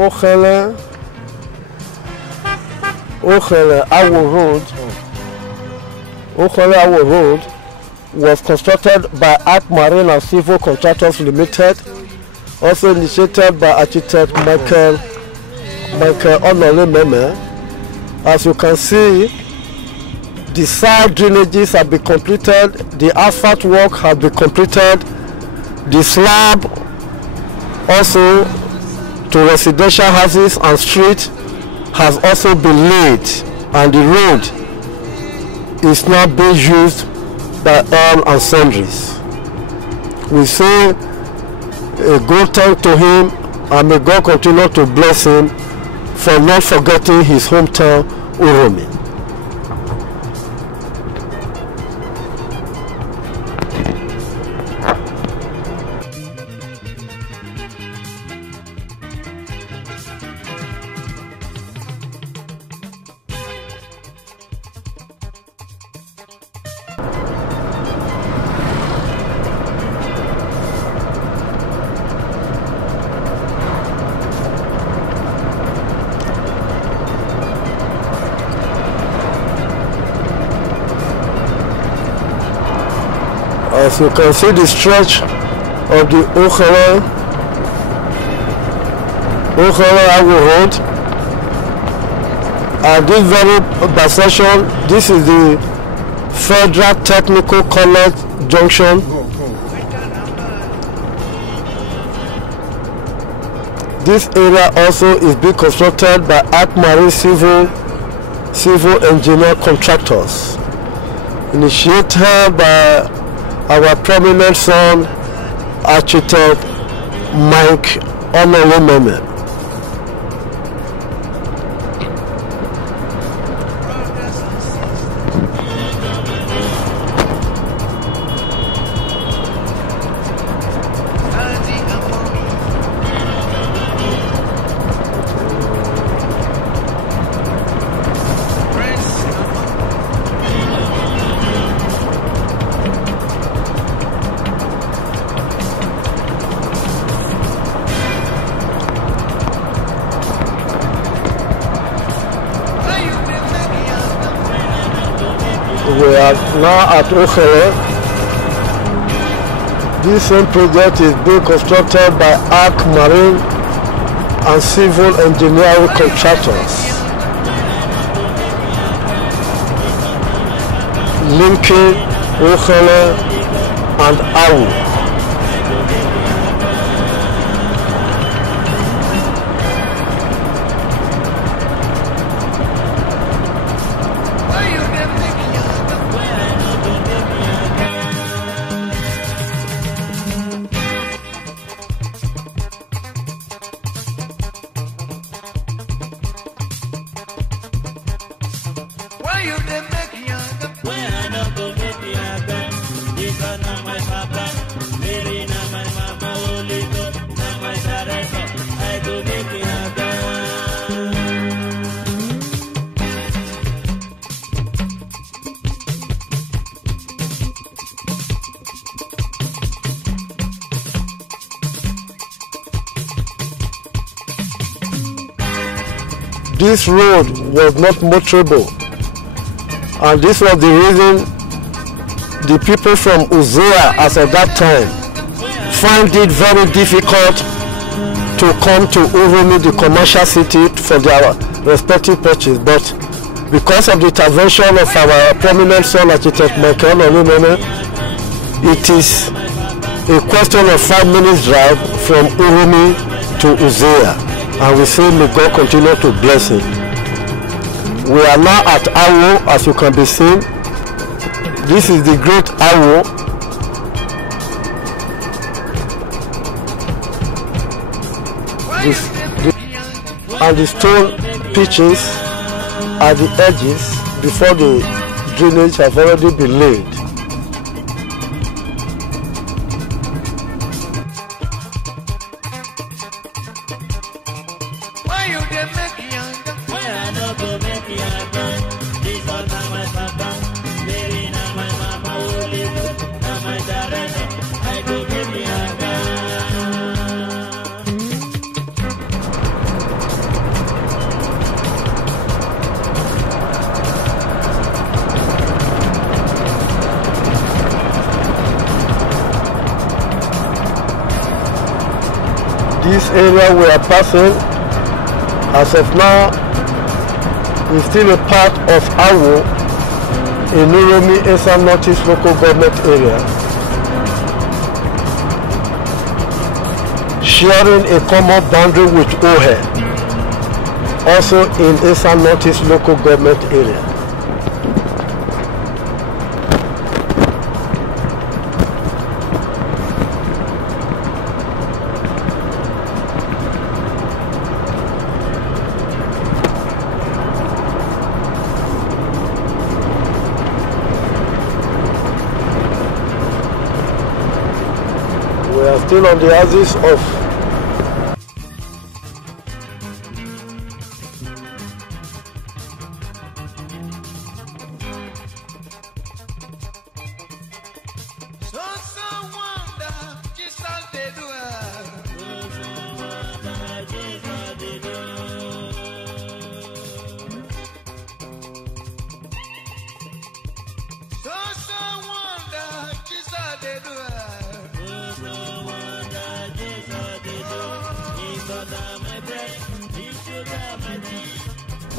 Okhele Road was constructed by Arc Marine and Civil Contractors Limited, also initiated by architect Michael Onole. As you can see, the side drainages have been completed, the asphalt work has been completed, the slab also to residential houses and streets has also been laid, and the road is now being used by all and sundries. We say a good thank to him, and may God continue to bless him for not forgetting his hometown, Uromi. As you can see, the stretch of the Okhele Road, and this very intersection, this is the Federal Technical College Junction. This area also is being constructed by Arc Marine Civil Engineer Contractors, initiated by our prominent son, architect Mike Onole. We are now at Okhele. This same project is being constructed by Arc Marine and Civil Engineering Contractors, linking Okhele and Awu. This road was not motorable, and this was the reason the people from Uzea as at that time find it very difficult to come to Uromi, the commercial city, for their respective purchase. But because of the intervention of our prominent son, architect Michael Onole, it is a question of 5 minutes drive from Uromi to Uzea. And we say may God continue to bless him. We are now at Awo, as you can be seen. This is the great Awo. And the stone pitches at the edges before the drainage have already been laid. area we are passing, as of now, is still a part of Awo in Uromi, Esan Northeast local government area, sharing a common boundary with Ohe, also in Esan Northeast local government area. We are still on the axis of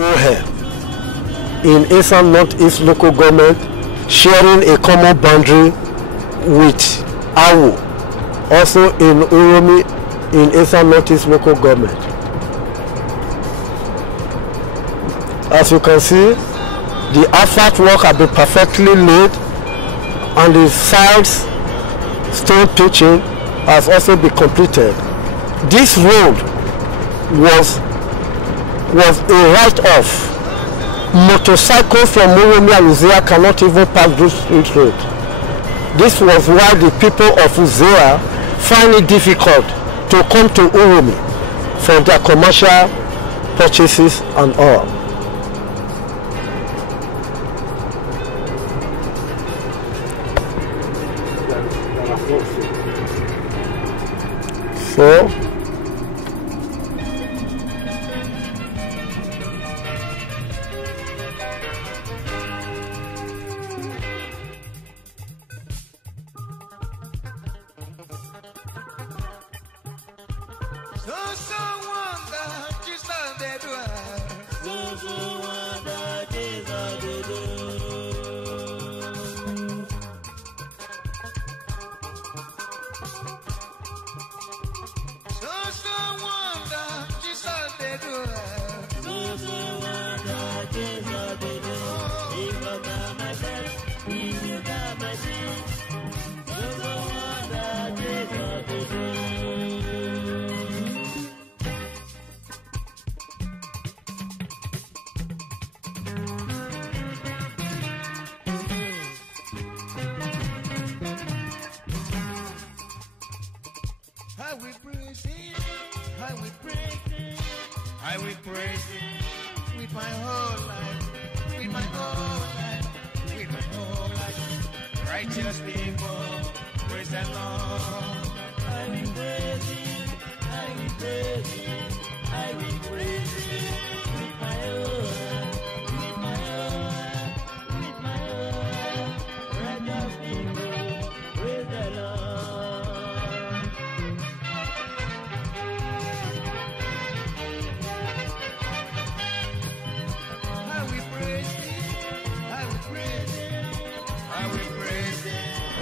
Ohe in Esan Northeast local government, sharing a common boundary with Awo, also in Uromi in Esan Northeast local government. As you can see, the asphalt work has been perfectly laid and the sides stone pitching has also been completed. This road was a write-off. Motorcycles from Uromi and Uzea cannot even pass this road. This was why the people of Uzea find it difficult to come to Uromi for their commercial purchases and all. So I will praise Him with my whole life, with my whole life, with my whole life. Righteous people, praise the Lord. I will praise Him, I will praise Him, I will praise Him with my whole life, with my whole life, with my whole life. Righteous people, praise the Lord.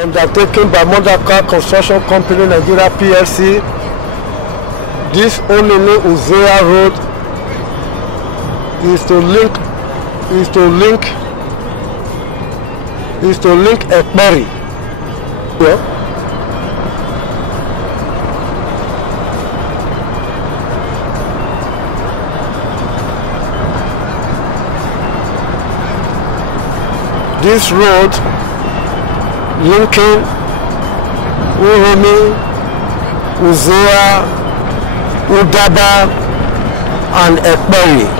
Undertaken by Modaka Construction Company Nigeria PLC, this Onene Uzea road is to link Ekperi. Yeah. This road linking Uromi, Uzea, Udaba and Ekperi.